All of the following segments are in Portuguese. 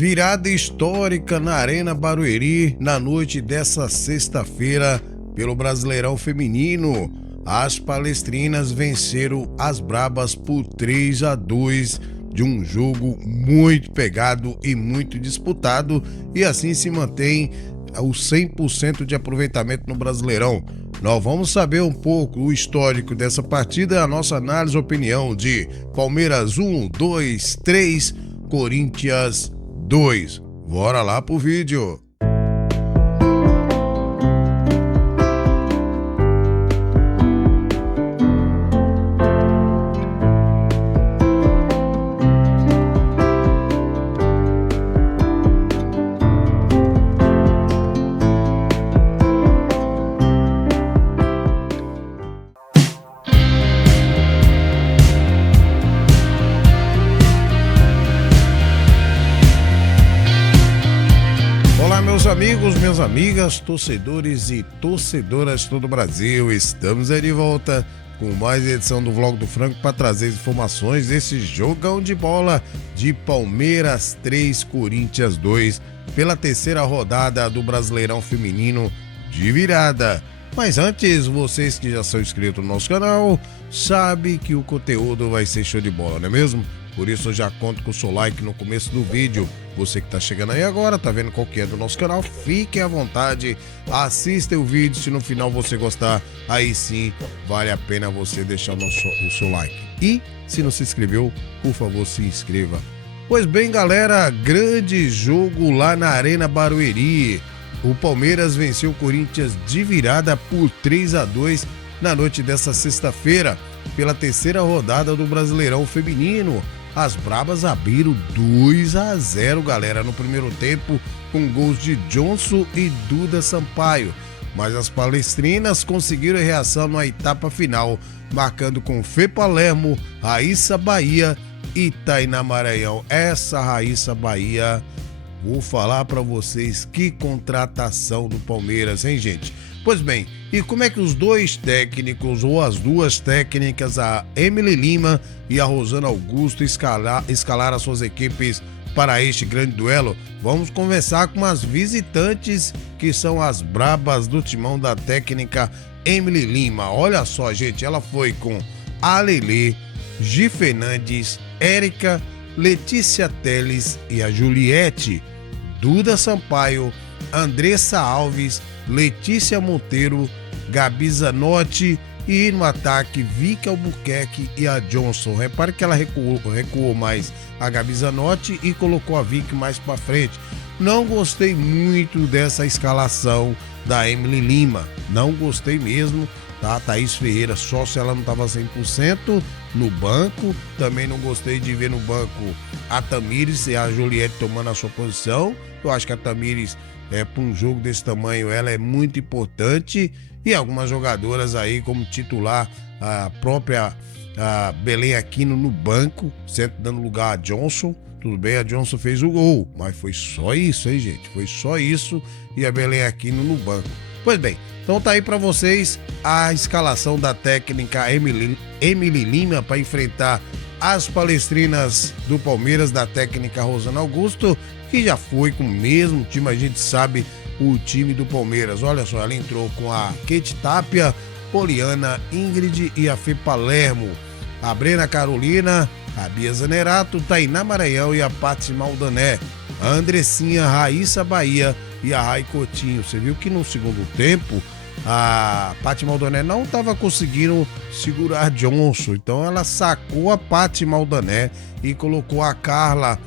Virada histórica na Arena Barueri na noite dessa sexta-feira pelo Brasileirão Feminino. As palestrinas venceram as Brabas por 3-2 de um jogo muito pegado e muito disputado, e assim se mantém o 100% de aproveitamento no Brasileirão. Nós vamos saber um pouco o histórico dessa partida, a nossa análise e opinião de Palmeiras 1, 2, 3, Corinthians 2. Bora lá pro vídeo. Meus amigos, minhas amigas, torcedores e torcedoras de todo o Brasil, estamos aí de volta com mais edição do Vlog do Franco para trazer informações desse jogão de bola de Palmeiras 3, Corinthians 2, pela terceira rodada do Brasileirão Feminino de virada. Mas antes, vocês que já são inscritos no nosso canal, sabem que o conteúdo vai ser show de bola, não é mesmo? Por isso eu já conto com o seu like no começo do vídeo. Você que está chegando aí agora, tá vendo qual que é do nosso canal, fique à vontade, assista o vídeo, se no final você gostar, aí sim vale a pena você deixar o seu like. E se não se inscreveu, por favor se inscreva. Pois bem galera, grande jogo lá na Arena Barueri. O Palmeiras venceu o Corinthians de virada por 3-2 na noite dessa sexta-feira, pela terceira rodada do Brasileirão Feminino. As Brabas abriram 2-0, galera, no primeiro tempo, com gols de Johnson e Duda Sampaio. Mas as palestrinas conseguiram a reação na etapa final, marcando com Fê Palermo, Raíssa Bahia e Tainá Maranhão. Essa Raíssa Bahia, vou falar pra vocês, que contratação do Palmeiras, hein, gente? Pois bem, e como é que os dois técnicos, ou as duas técnicas, a Emily Lima e a Rosana Augusto, escalaram as suas equipes para este grande duelo? Vamos conversar com as visitantes, que são as Brabas do timão da técnica Emily Lima. Olha só, gente, ela foi com a Lelê, Gi Fernandes, Érica, Letícia Teles e a Juliette, Duda Sampaio, Andressa Alves, Letícia Monteiro, Gabi Zanotti e no ataque Vicky Albuquerque e a Johnson. Repare que ela recuou mais a Gabi Zanotti e colocou a Vicky mais para frente. Não gostei muito dessa escalação da Emily Lima, não gostei mesmo, tá? Thaís Ferreira, só se ela não estava 100% no banco. Também não gostei de ver no banco a Tamires e a Juliette tomando a sua posição. Eu acho que a Tamires, para um jogo desse tamanho, ela é muito importante. E algumas jogadoras aí como titular, a própria Belém Aquino no banco, sempre dando lugar a Johnson. Tudo bem, a Johnson fez o gol, mas foi só isso, hein, gente? Foi só isso, e a Belém Aquino no banco. Pois bem, então tá aí para vocês a escalação da técnica Emily Lima para enfrentar as palestrinas do Palmeiras, da técnica Rosana Augusto, que já foi com o mesmo time, a gente sabe, o time do Palmeiras. Olha só, ela entrou com a Kate Tapia, Poliana, Ingrid e a Fê Palermo, a Brena Carolina, a Bia Zanerato, Tainá Maranhão e a Paty Maldané, a Andressinha, Raíssa Bahia e a Rai Coutinho. Você viu que no segundo tempo a Paty Maldané não estava conseguindo segurar a Johnson, então ela sacou a Paty Maldané e colocou a Carla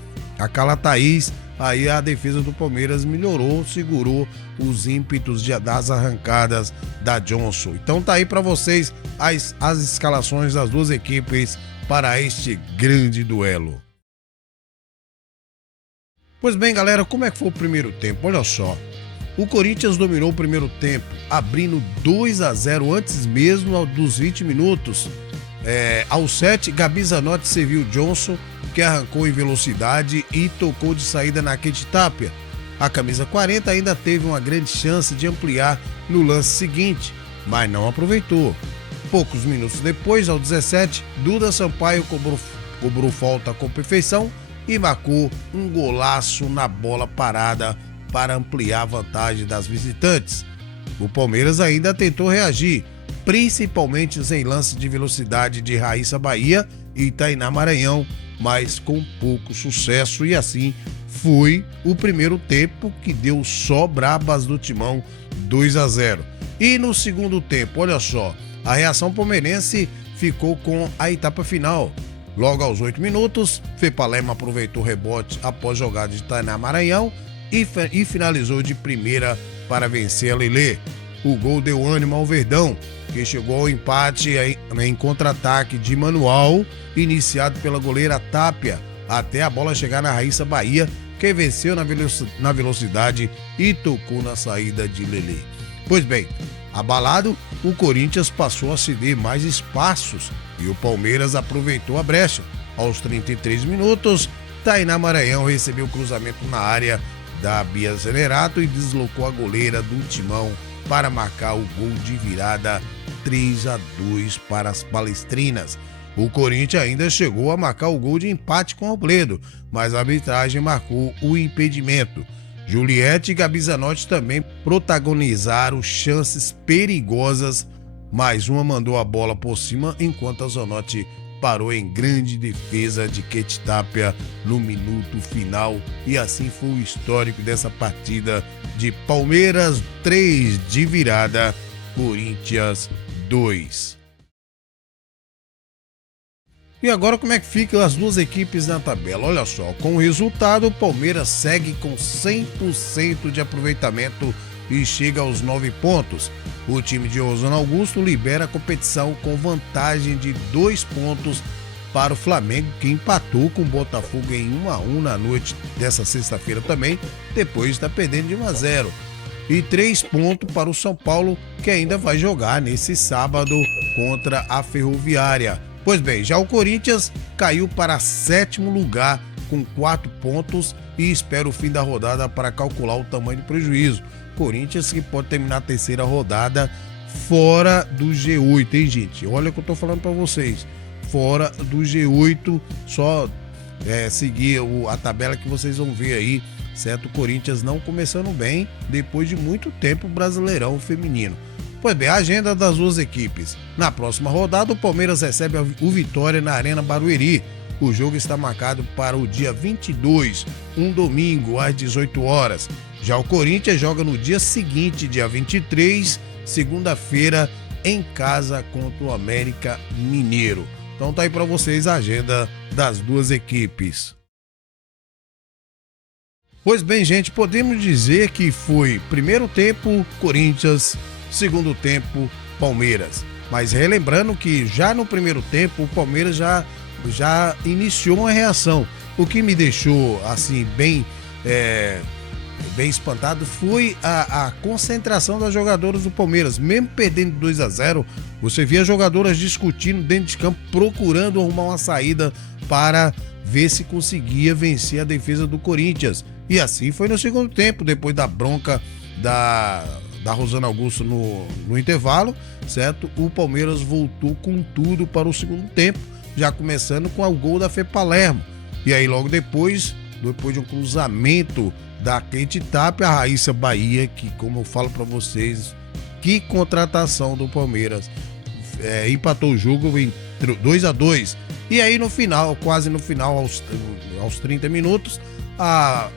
Thaís. Aí a defesa do Palmeiras melhorou, segurou os ímpetos das arrancadas da Johnson. Então tá aí para vocês as escalações das duas equipes para este grande duelo. Pois bem, galera, como é que foi o primeiro tempo? Olha só, o Corinthians dominou o primeiro tempo, abrindo 2-0 antes mesmo dos 20 minutos. Aos 7, Gabi Zanotti serviu Johnson, que arrancou em velocidade e tocou de saída na Kate Tapia. A camisa 40 ainda teve uma grande chance de ampliar no lance seguinte, mas não aproveitou. Poucos minutos depois, ao 17, Duda Sampaio cobrou falta com perfeição e marcou um golaço na bola parada para ampliar a vantagem das visitantes. O Palmeiras ainda tentou reagir, principalmente em lances de velocidade de Raíssa Bahia e Tainá Maranhão, mas com pouco sucesso, e assim foi o primeiro tempo, que deu só brabas do Timão, 2-0. E no segundo tempo, olha só, a reação palmeirense ficou com a etapa final. Logo aos 8 minutos, Fepa Lema aproveitou o rebote após jogada de Tainá Maranhão e finalizou de primeira para vencer a Lelê. O gol deu ânimo ao Verdão, que chegou ao empate em contra-ataque de manual, iniciado pela goleira Tápia, até a bola chegar na Raíssa Bahia, que venceu na velocidade e tocou na saída de Lelê. Pois bem, abalado, o Corinthians passou a ceder mais espaços e o Palmeiras aproveitou a brecha. Aos 33 minutos, Tainá Maranhão recebeu o cruzamento na área da Bia Zenerato e deslocou a goleira do Timão para marcar o gol de virada, 3-2 para as palestrinas. O Corinthians ainda chegou a marcar o gol de empate com o Robledo, mas a arbitragem marcou o impedimento. Juliette e Gabi Zanotti também protagonizaram chances perigosas, mas uma mandou a bola por cima, enquanto a Zanotti parou em grande defesa de Kate Tapia no minuto final, e assim foi o histórico dessa partida de Palmeiras 3 de virada, Corinthians 2. E agora como é que ficam as duas equipes na tabela? Olha só, com o resultado, o Palmeiras segue com 100% de aproveitamento e chega aos 9 pontos. O time de Rosana Augusto lidera a competição com vantagem de 2 pontos para o Flamengo, que empatou com o Botafogo em 1-1 na noite dessa sexta-feira também, depois de estar perdendo de 1-0. E 3 pontos para o São Paulo, que ainda vai jogar nesse sábado contra a Ferroviária. Pois bem, já o Corinthians caiu para 7º lugar com 4 pontos e espera o fim da rodada para calcular o tamanho do prejuízo. Corinthians que pode terminar a terceira rodada fora do G8, hein, gente? Olha o que eu tô falando para vocês. Fora do G8, só seguir a tabela que vocês vão ver aí, certo? O Corinthians não começando bem depois de muito tempo Brasileirão feminino. Pois bem, a agenda das duas equipes. Na próxima rodada, o Palmeiras recebe o Vitória na Arena Barueri. O jogo está marcado para o dia 22, um domingo, às 18 horas. Já o Corinthians joga no dia seguinte, dia 23, segunda-feira, em casa contra o América Mineiro. Então tá aí para vocês a agenda das duas equipes. Pois bem, gente, podemos dizer que foi primeiro tempo Corinthians, segundo tempo Palmeiras. Mas relembrando que já no primeiro tempo o Palmeiras já iniciou uma reação. O que me deixou assim bem espantado foi a concentração das jogadoras do Palmeiras. Mesmo perdendo 2-0, você via jogadoras discutindo dentro de campo, procurando arrumar uma saída para ver se conseguia vencer a defesa do Corinthians. E assim foi no segundo tempo, depois da bronca da Rosana Augusto no intervalo, certo? O Palmeiras voltou com tudo para o segundo tempo, já começando com o gol da Fepa Lema. E aí logo depois de um cruzamento da Kate Tapia, a Raíssa Bahia, que, como eu falo para vocês, que contratação do Palmeiras, empatou o jogo em 2-2. E aí no final, quase no final, aos 30 minutos, a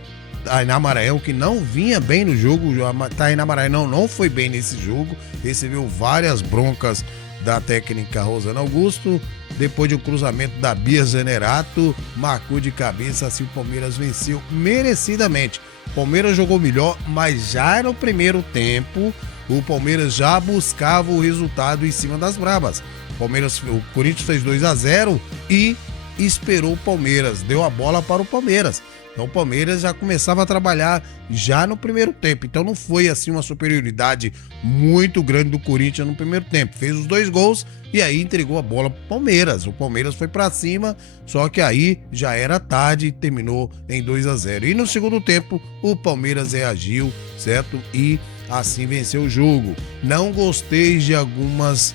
Tainá Maranhão, que não vinha bem no jogo, a Tainá Maranhão não foi bem nesse jogo, recebeu várias broncas da técnica Rosana Augusto. Depois de um cruzamento da Bia Zenerato, marcou de cabeça, assim o Palmeiras venceu merecidamente. O Palmeiras jogou melhor, mas já no primeiro tempo o Palmeiras já buscava o resultado em cima das brabas. O Corinthians fez 2-0 e esperou o Palmeiras, deu a bola para o Palmeiras. Então o Palmeiras já começava a trabalhar já no primeiro tempo. Então não foi assim uma superioridade muito grande do Corinthians no primeiro tempo. Fez os 2 gols e aí entregou a bola pro Palmeiras. O Palmeiras foi para cima, só que aí já era tarde e terminou em 2-0. E no segundo tempo o Palmeiras reagiu, certo? E assim venceu o jogo. Não gostei de algumas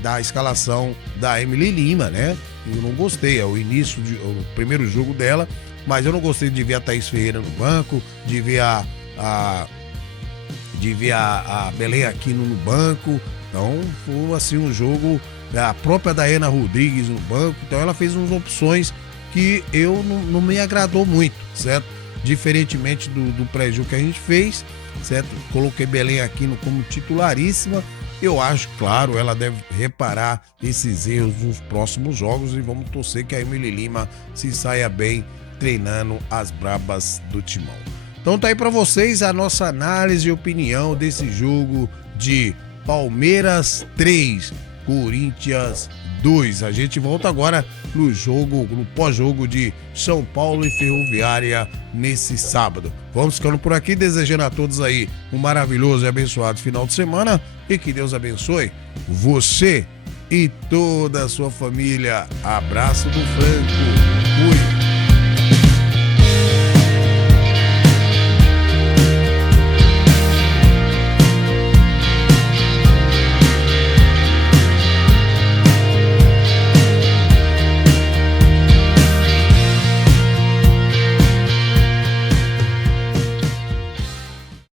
da escalação da Emily Lima, né? Eu não gostei, é o início, o primeiro jogo dela, mas eu não gostei de ver a Thaís Ferreira no banco, de ver a Belém Aquino no banco. Então foi assim um jogo, a própria Daiana Rodrigues no banco, então ela fez umas opções que eu não me agradou muito, certo? Diferentemente do pré-jogo que a gente fez, certo? Coloquei Belém Aquino como titularíssima. Eu acho, claro, ela deve reparar esses erros nos próximos jogos e vamos torcer que a Emily Lima se saia bem treinando as brabas do Timão. Então tá aí pra vocês a nossa análise e opinião desse jogo de Palmeiras 3, Corinthians 2. A gente volta agora no pós-jogo de São Paulo e Ferroviária nesse sábado. Vamos ficando por aqui, desejando a todos aí um maravilhoso e abençoado final de semana e que Deus abençoe você e toda a sua família. Abraço do Franco.